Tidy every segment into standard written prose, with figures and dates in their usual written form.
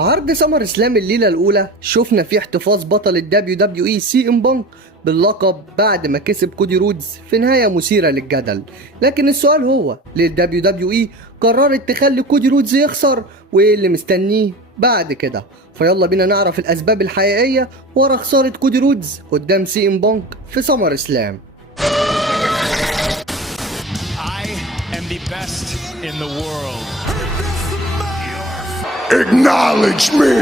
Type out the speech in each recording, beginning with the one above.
عرض سمر اسلام الليلة الأولى شفنا فيه احتفاظ بطل ال WWE سي ام بانك باللقب بعد ما كسب كودي رودز في نهاية مثيرة للجدل. لكن السؤال هو ليه ال WWE قررت تخلي كودي رودز يخسر وايه اللي مستنيه بعد كده؟ فيلا بينا نعرف الأسباب الحقيقية ورا خسارة كودي رودز قدام سي ام بانك في سمر اسلام. I am the best in the world. Acknowledge me!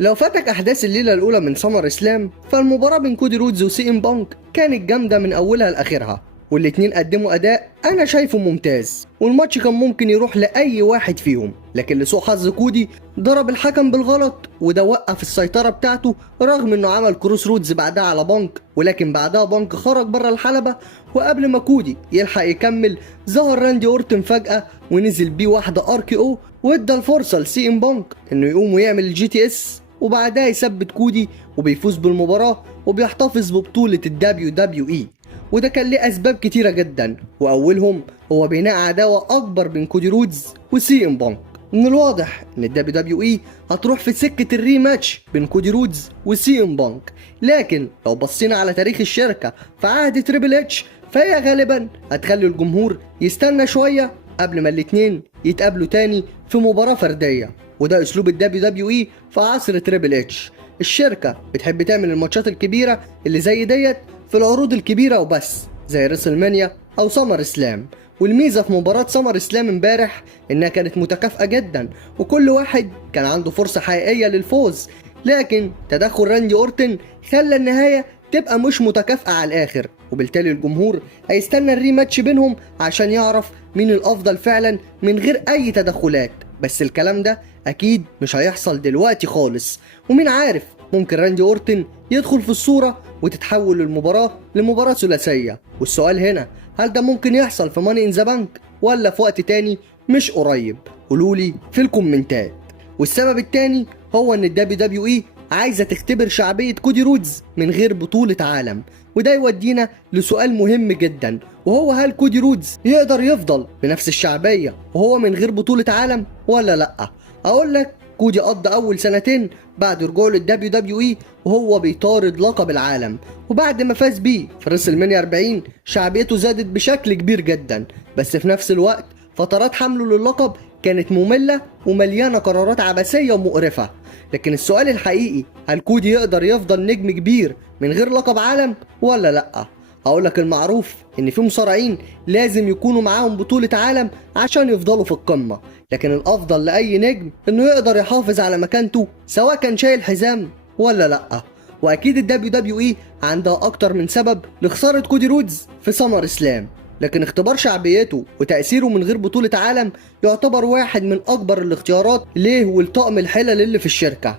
لو فاتك احداث الليله الاولى من سمر اسلام فالمباراه بين كودي رودز وسي ام بانك كانت جامده من اولها لاخرها، والاتنين قدموا اداء انا شايفه ممتاز، والماتش كان ممكن يروح لاي واحد فيهم، لكن لسوء حظ كودي ضرب الحكم بالغلط وده وقف السيطره بتاعته رغم انه عمل كروس رودز بعدها على بانك، ولكن بعدها بانك خرج بره الحلبه، وقبل ما كودي يلحق يكمل ظهر راندي اورتن فجاه ونزل بيه واحده ار كي او وادى الفرصه لسي ام بانك انه يقوم ويعمل الجي تي اس، وبعدها يثبت كودي وبيفوز بالمباراه وبيحتفظ ببطوله الدبليو دبليو اي. وده كان ليه اسباب كتيره جدا، واولهم هو بناء عداوه اكبر بين كودي رودز وسي ام بانك. من الواضح ان الدبليو دبليو اي هتروح في سكه الريماتش بين كودي رودز وسي ام بانك، لكن لو بصينا على تاريخ الشركه في عهد تريبل اتش فهي غالبا هتخلي الجمهور يستنى شويه قبل ما الاتنين يتقابلوا تاني في مباراه فرديه، وده اسلوب الدبليو دبليو اي في عصر تريبل اتش. الشركه بتحب تعمل الماتشات الكبيره اللي زي ديت في العروض الكبيره وبس، زي ريسل مانيا او سمر اسلام. والميزه في مباراه سمر اسلام امبارح انها كانت متكافئه جدا وكل واحد كان عنده فرصه حقيقيه للفوز، لكن تدخل راندي اورتن خلى النهايه تبقى مش متكافئه على الاخر، وبالتالي الجمهور هيستنى الريماتش بينهم عشان يعرف مين الافضل فعلا من غير اي تدخلات. بس الكلام ده اكيد مش هيحصل دلوقتي خالص، ومين عارف ممكن راندي اورتن يدخل في الصوره وتتحول المباراه لمباراه ثلاثيه. والسؤال هنا، هل ده ممكن يحصل في ماني ان ذا بانك ولا في وقت تاني مش قريب؟ قولولي في الكومنتات. والسبب التاني هو ان الدبليو دبليو اي عايزه تختبر شعبيه كودي رودز من غير بطوله عالم، وده يودينا لسؤال مهم جدا، وهو هل كودي رودز يقدر يفضل بنفس الشعبيه وهو من غير بطوله عالم ولا لا؟ اقول لك، كودي قضى اول سنتين بعد رجوعه للدبليو دبليو اي وهو بيطارد لقب العالم، وبعد ما فاز بيه في ريسل مانيا 40 شعبيته زادت بشكل كبير جدا، بس في نفس الوقت فترات حمله للقب كانت ممله ومليانه قرارات عبثيه ومقرفه. لكن السؤال الحقيقي، هل كودي يقدر يفضل نجم كبير من غير لقب عالم ولا لا؟ هقولك المعروف ان في مصارعين لازم يكونوا معاهم بطولة عالم عشان يفضلوا في القمة، لكن الافضل لاي نجم انه يقدر يحافظ على مكانته سواء كان شايل حزام ولا لا. واكيد الدبليو دبليو اي عندها اكتر من سبب لخسارة كودي رودز في سمر اسلام، لكن اختبار شعبيته وتأثيره من غير بطولة عالم يعتبر واحد من اكبر الاختيارات ليه والطقم الحلل اللي في الشركة.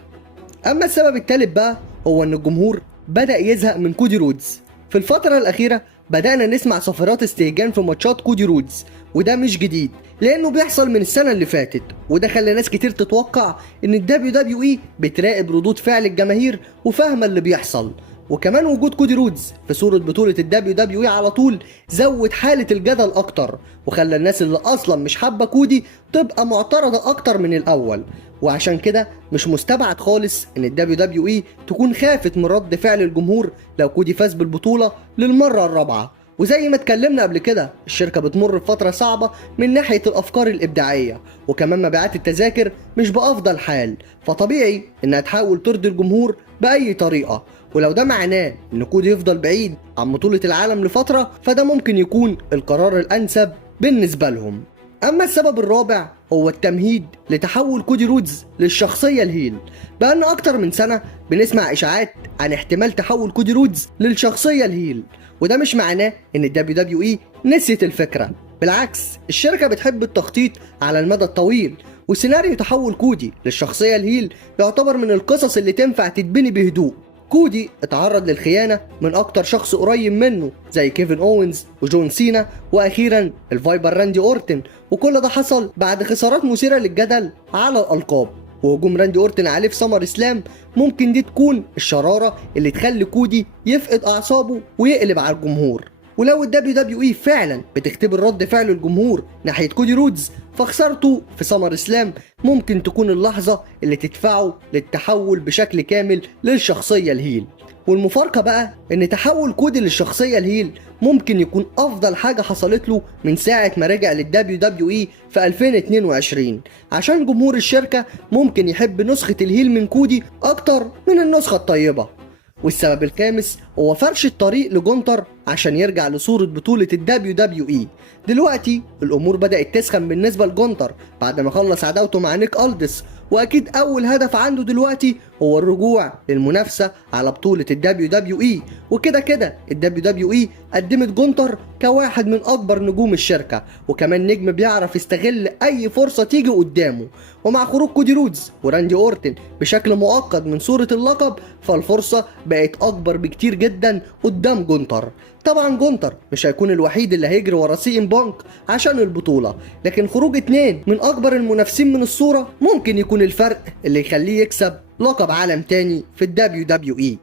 اما السبب الثالث بقى هو ان الجمهور بدأ يزهق من كودي رودز. في الفترة الأخيرة بدأنا نسمع صفارات استهجان في ماتشات كودي رودز، وده مش جديد لأنه بيحصل من السنة اللي فاتت، وده خلى ناس كتير تتوقع إن الدبليو دبليو إي بتراقب ردود فعل الجماهير وفاهمة اللي بيحصل. وكمان وجود كودي رودز في صورة بطولة الدبليو دبليو إي على طول زود حالة الجدل أكتر، وخلى الناس اللي أصلا مش حابة كودي تبقى معترضة أكتر من الأول. وعشان كده مش مستبعد خالص ان الدبليو دبليو اي تكون خافت من رد فعل الجمهور لو كودي فاز بالبطولة للمرة الرابعة. وزي ما اتكلمنا قبل كده، الشركة بتمر بفترة صعبة من ناحية الافكار الابداعية، وكمان مبيعات التذاكر مش بافضل حال، فطبيعي انها تحاول ترضي الجمهور باي طريقة. ولو ده معناه ان كودي يفضل بعيد عن بطولة العالم لفترة فده ممكن يكون القرار الانسب بالنسبة لهم. اما السبب الرابع هو التمهيد لتحول كودي رودز للشخصية الهيل. بقالنا اكتر من سنة بنسمع اشاعات عن احتمال تحول كودي رودز للشخصية الهيل، وده مش معناه ان الدبليو دبليو اي نسيت الفكرة، بالعكس الشركة بتحب التخطيط على المدى الطويل، وسيناريو تحول كودي للشخصية الهيل يعتبر من القصص اللي تنفع تتبني بهدوء. كودي اتعرض للخيانة من أكتر شخص قريب منه زي كيفن أوينز وجون سينا وأخيرا الفايبر راندي أورتن، وكل ده حصل بعد خسارات مثيرة للجدل على الألقاب. وهجوم راندي أورتن عليه في سمر إسلام ممكن دي تكون الشرارة اللي تخلي كودي يفقد أعصابه ويقلب على الجمهور. ولو الدبليو دبليو اي فعلا بتختبر رد فعل الجمهور ناحية كودي رودز، فخسارته في سمر اسلام ممكن تكون اللحظة اللي تدفعه للتحول بشكل كامل للشخصية الهيل. والمفارقة بقى ان تحول كودي للشخصية الهيل ممكن يكون افضل حاجة حصلت له من ساعة ما رجع للدبليو دبليو اي في 2022، عشان جمهور الشركة ممكن يحب نسخة الهيل من كودي اكتر من النسخة الطيبة. والسبب الخامس هو فرش الطريق لجونتر عشان يرجع لصورة بطولة الدبليو دبليو اي. دلوقتي الامور بدأت تسخن بالنسبة لجونتر بعد ما خلص عداوته مع نيك ألدس، واكيد اول هدف عنده دلوقتي هو الرجوع للمنافسة على بطولة الدبليو دبليو اي. وكده كده الدبليو دبليو اي قدمت جونتر كواحد من اكبر نجوم الشركة، وكمان نجم بيعرف يستغل اي فرصة تيجي قدامه. ومع خروج كودي رودز وراندي اورتن بشكل مؤقت من صورة اللقب، فالفرصة بقت اكبر بكتير جدا قدام جونتر. طبعا جونتر مش هيكون الوحيد اللي هيجري ورا سي ام بانك عشان البطولة، لكن خروج اتنين من اكبر المنافسين من الصورة ممكن يكون الفرق اللي يخليه يكسب لقب عالم تاني في الدبليو دبليو اي.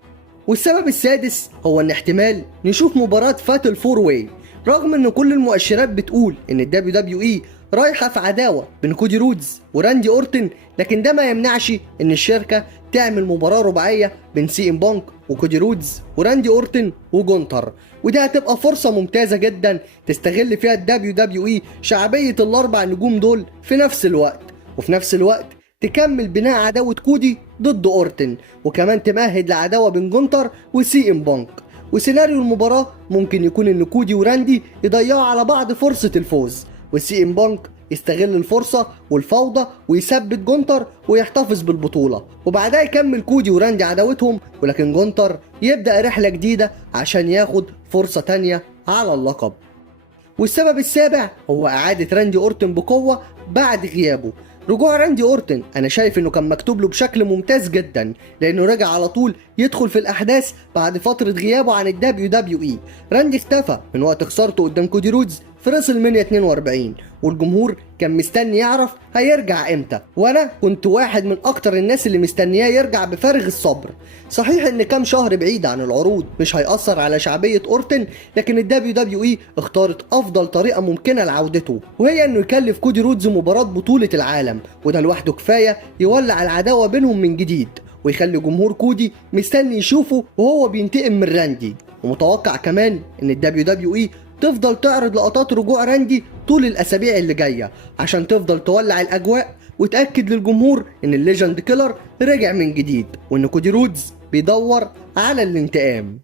والسبب السادس هو ان احتمال نشوف مباراة فاتل فور واي، رغم ان كل المؤشرات بتقول ان الدبليو دبليو اي رايحة في عداوة بين كودي رودز وراندي اورتن، لكن ده ما يمنعش ان الشركة تعمل مباراة رباعية بين سي ام بانك وكودي رودز وراندي اورتن وجونتر. ودي هتبقى فرصة ممتازة جدا تستغل فيها الدبليو دبليو اي شعبية الاربع نجوم دول في نفس الوقت، وفي نفس الوقت تكمل بناء عداوة كودي ضد اورتن، وكمان تمهد لعداوة بين جونتر وسي ام بانك. وسيناريو المباراة ممكن يكون ان كودي وراندي يضيعوا على بعض فرصة الفوز، والسي ام بانك يستغل الفرصة والفوضى ويثبت جونتر ويحتفظ بالبطولة، وبعدها يكمل كودي وراندي عداوتهم، ولكن جونتر يبدأ رحلة جديدة عشان ياخد فرصة تانية على اللقب. والسبب السابع هو إعادة راندي أورتن بقوة بعد غيابه. رجوع راندي أورتن أنا شايف إنه كان مكتوب له بشكل ممتاز جدا، لأنه رجع على طول يدخل في الأحداث بعد فترة غيابه عن الدبليو دبليو إي. راندي اختفى من وقت خسارته قدام كودي رودز في ريسل مانيا 42، والجمهور كان مستني يعرف هيرجع امتى، وانا كنت واحد من اكتر الناس اللي مستنياه يرجع بفارغ الصبر. صحيح ان كام شهر بعيد عن العروض مش هيأثر على شعبية اورتن، لكن الدبليو دبليو اي اختارت افضل طريقة ممكنة لعودته، وهي انه يكلف كودي رودز مباراة بطولة العالم، وده لوحده كفاية يولع العداوة بينهم من جديد، ويخلي جمهور كودي مستني يشوفه وهو بينتقم من راندي. ومتوقع كمان ان الدبليو دبليو اي تفضل تعرض لقطات رجوع راندي طول الاسابيع اللي جايه عشان تفضل تولع الاجواء وتاكد للجمهور ان الليجند كيلر رجع من جديد، وان كودي رودز بيدور على الانتقام.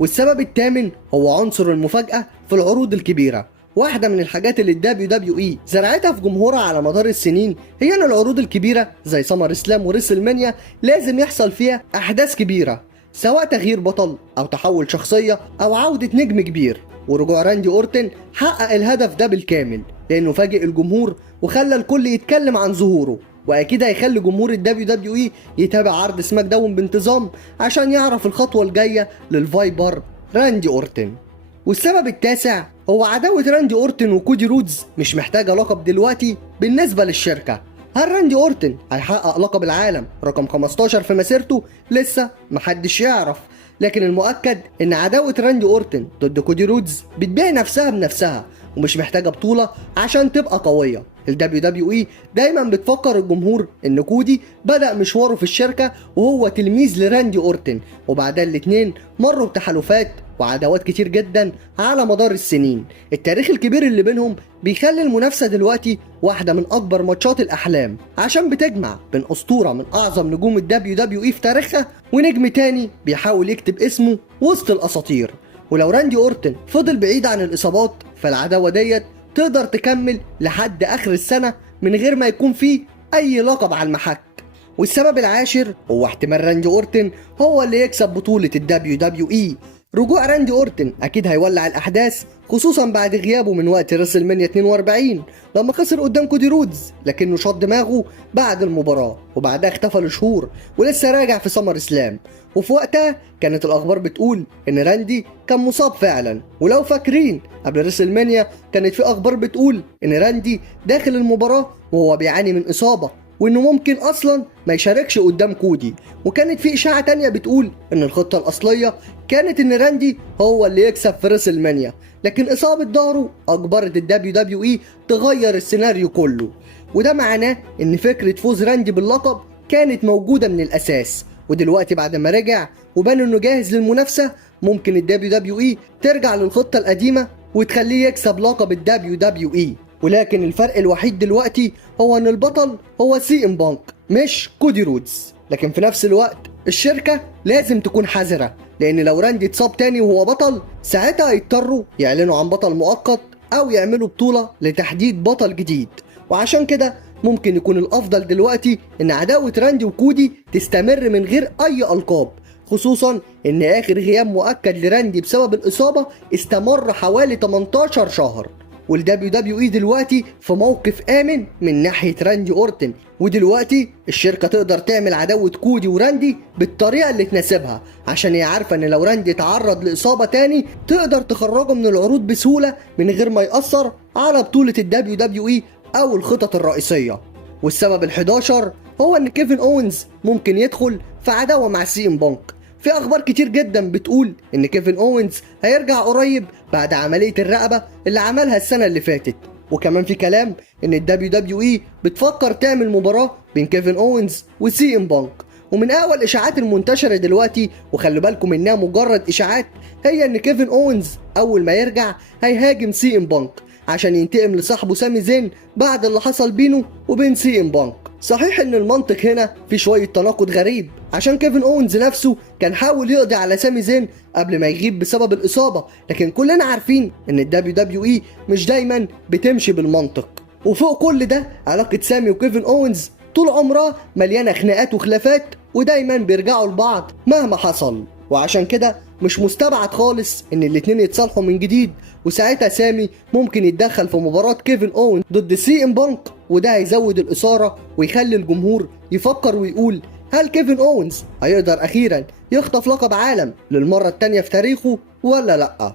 والسبب الثامن هو عنصر المفاجاه في العروض الكبيره. واحده من الحاجات اللي الدبليو دبليو اي زرعتها في جمهورها على مدار السنين هي ان العروض الكبيره زي سمر اسلام وريسل مانيا لازم يحصل فيها احداث كبيره، سواء تغيير بطل او تحول شخصيه او عوده نجم كبير. ورجوع راندي اورتن حقق الهدف ده بالكامل، لانه فاجئ الجمهور وخلى الكل يتكلم عن ظهوره، واكيد هيخلي جمهور الدبليو دبليو اي يتابع عرض سماك داون بانتظام عشان يعرف الخطوه الجايه للفايبر راندي اورتن. والسبب التاسع هو عداوه راندي اورتن وكودي رودز مش محتاجه لقب دلوقتي بالنسبه للشركه. هل راندي اورتن هيحقق لقب العالم رقم 15 في مسيرته؟ لسه محدش يعرف، لكن المؤكد ان عداوة راندي اورتن ضد كودي رودز بتبيع نفسها بنفسها ومش محتاجة بطولة عشان تبقى قوية. الدبليو دبليو اي دايما بتفكر الجمهور ان كودي بدأ مشواره في الشركة وهو تلميذ لراندي اورتن، وبعدها الاتنين مروا بتحالفات وعداوات كتير جدا على مدار السنين. التاريخ الكبير اللي بينهم بيخلي المنافسة دلوقتي واحدة من أكبر ماتشات الأحلام، عشان بتجمع بين أسطورة من أعظم نجوم الدبليو دبليو إي في تاريخها ونجم تاني بيحاول يكتب اسمه وسط الأساطير. ولو راندي أورتن فضل بعيد عن الإصابات فالعداوة ديت تقدر تكمل لحد آخر السنة من غير ما يكون فيه أي لقب على المحك. والسبب العاشر هو احتمال راندي أورتن هو اللي يكسب بطولة الدبليو دبليو إي. رجوع راندي اورتن اكيد هيولع الاحداث، خصوصا بعد غيابه من وقت ريسل مانيا 42 لما خسر قدام كودي رودز، لكنه شط دماغه بعد المباراه وبعدها اختفى لشهور ولسه راجع في سمر اسلام. وفي وقتها كانت الاخبار بتقول ان راندي كان مصاب فعلا، ولو فاكرين قبل ريسل مانيا كانت في اخبار بتقول ان راندي داخل المباراه وهو بيعاني من اصابه وانه ممكن اصلا ما يشاركش قدام كودي. وكانت في اشاعة تانية بتقول ان الخطة الاصلية كانت ان راندي هو اللي يكسب في ريسلمانيا، لكن اصابة ظهره اجبرت WWE تغير السيناريو كله. وده معناه ان فكرة فوز راندي باللقب كانت موجودة من الاساس، ودلوقتي بعد ما رجع وبان انه جاهز للمنافسة ممكن WWE ترجع للخطة القديمة وتخليه يكسب لقب WWE. ولكن الفرق الوحيد دلوقتي هو ان البطل هو سي ام بانك مش كودي رودز. لكن في نفس الوقت الشركة لازم تكون حذرة، لان لو راندي اتصاب تاني وهو بطل ساعتها هيضطروا يعلنوا عن بطل مؤقت او يعملوا بطولة لتحديد بطل جديد. وعشان كده ممكن يكون الافضل دلوقتي ان عداوة راندي وكودي تستمر من غير اي القاب، خصوصا ان اخر غياب مؤكد لراندي بسبب الاصابة استمر حوالي 18 شهر. والدبليو دبليو اي دلوقتي في موقف امن من ناحيه راندي اورتن، ودلوقتي الشركه تقدر تعمل عداوه كودي وراندي بالطريقه اللي تناسبها، عشان هي عارفه ان لو راندي تعرض لاصابه تاني تقدر تخرجه من العروض بسهوله من غير ما ياثر على بطوله الدبليو دبليو اي او الخطط الرئيسيه. والسبب ال11 هو ان كيفن اونز ممكن يدخل في عداوه مع سي ام بانك. في اخبار كتير جدا بتقول ان كيفن اونز هيرجع قريب بعد عملية الرقبة اللي عملها السنة اللي فاتت. وكمان في كلام ان الدبليو دبليو اي بتفكر تعمل مباراة بين كيفن اونز وسي ام بانك. ومن اول الاشاعات المنتشرة دلوقتي، وخلوا بالكم انها مجرد اشاعات، هي ان كيفن اونز اول ما يرجع هيهاجم سي ام بانك عشان ينتقم لصاحبه سامي زين بعد اللي حصل بينه وبين سي ام بانك. صحيح ان المنطق هنا في شوية تناقض غريب، عشان كيفن اونز نفسه كان حاول يقضي على سامي زين قبل ما يغيب بسبب الاصابة، لكن كلنا عارفين ان الدبليو دبليو اي مش دايما بتمشي بالمنطق. وفوق كل ده علاقة سامي وكيفن اونز طول عمرها مليانة خناقات وخلافات، ودايما بيرجعوا لبعض مهما حصل. وعشان كده مش مستبعد خالص ان الاتنين يتصالحوا من جديد، وساعتها سامي ممكن يتدخل في مباراة كيفن اون ضد سي ام بانك، وده هيزود الاثارة ويخلي الجمهور يفكر ويقول هل كيفن اونز هيقدر اخيرا يخطف لقب عالم للمرة التانية في تاريخه ولا لا.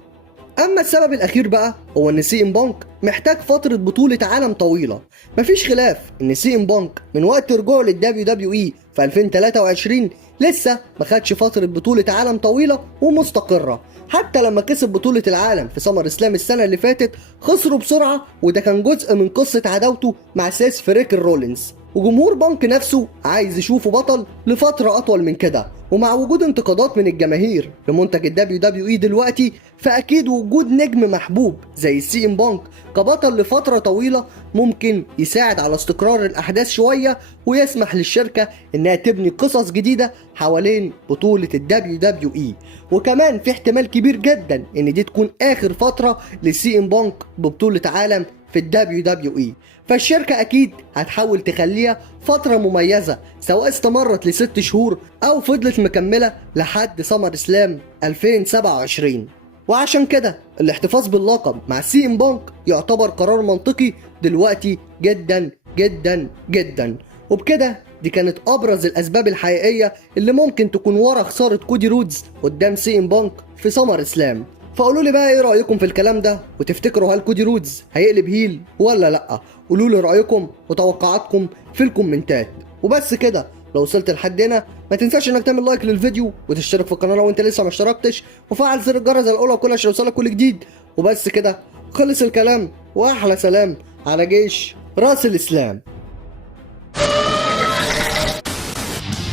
اما السبب الاخير بقى هو ان سي ام بانك محتاج فترة بطولة عالم طويلة. مفيش خلاف ان سي ام بانك من وقت رجوعه للدبليو دبليو اي في 2023 لسه ما خدش فترة بطولة عالم طويلة ومستقرة. حتى لما كسب بطولة العالم في سمر اسلام السنة اللي فاتت خسروا بسرعة، وده كان جزء من قصة عداوته مع سيس فريك الرولينز. وجمهور بانك نفسه عايز يشوفه بطل لفترة أطول من كده. ومع وجود انتقادات من الجماهير لمنتج الدبليو دبليو اي دلوقتي، فأكيد وجود نجم محبوب زي سي ام بانك كبطل لفترة طويلة ممكن يساعد على استقرار الأحداث شوية، ويسمح للشركة إنها تبني قصص جديدة حوالين بطولة الدبليو دبليو اي. وكمان في احتمال كبير جدا إن دي تكون آخر فترة لسي ام بانك ببطولة عالم في الدبليو دبليو اي. فالشركة أكيد هتحاول تخليها فترة مميزة، سواء استمرت ل6 شهور أو فضلت مكملة لحد سمر اسلام 2027. وعشان كده الاحتفاظ باللقب مع سي ام بانك يعتبر قرار منطقي دلوقتي جدا جدا جدا. وبكده دي كانت ابرز الاسباب الحقيقيه اللي ممكن تكون ورا خساره كودي رودز قدام سي ام بانك في سمر اسلام. فقولوا لي بقى ايه رايكم في الكلام ده، وتفتكروا هل كودي رودز هيقلب هيل ولا لا؟ قولوا لي رايكم وتوقعاتكم في الكومنتات. وبس كده، لو وصلت لحد هنا ما تنساش انك تعمل لايك للفيديو وتشترك في القناه لو انت لسه ما اشتركتش، وفعل زر الجرس الاولى كل عشان يوصلك كل جديد. وبس كده خلص الكلام، واحلى سلام على جيش راس الاسلام.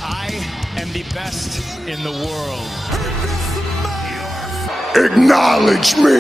I am the best in the world. Acknowledge me.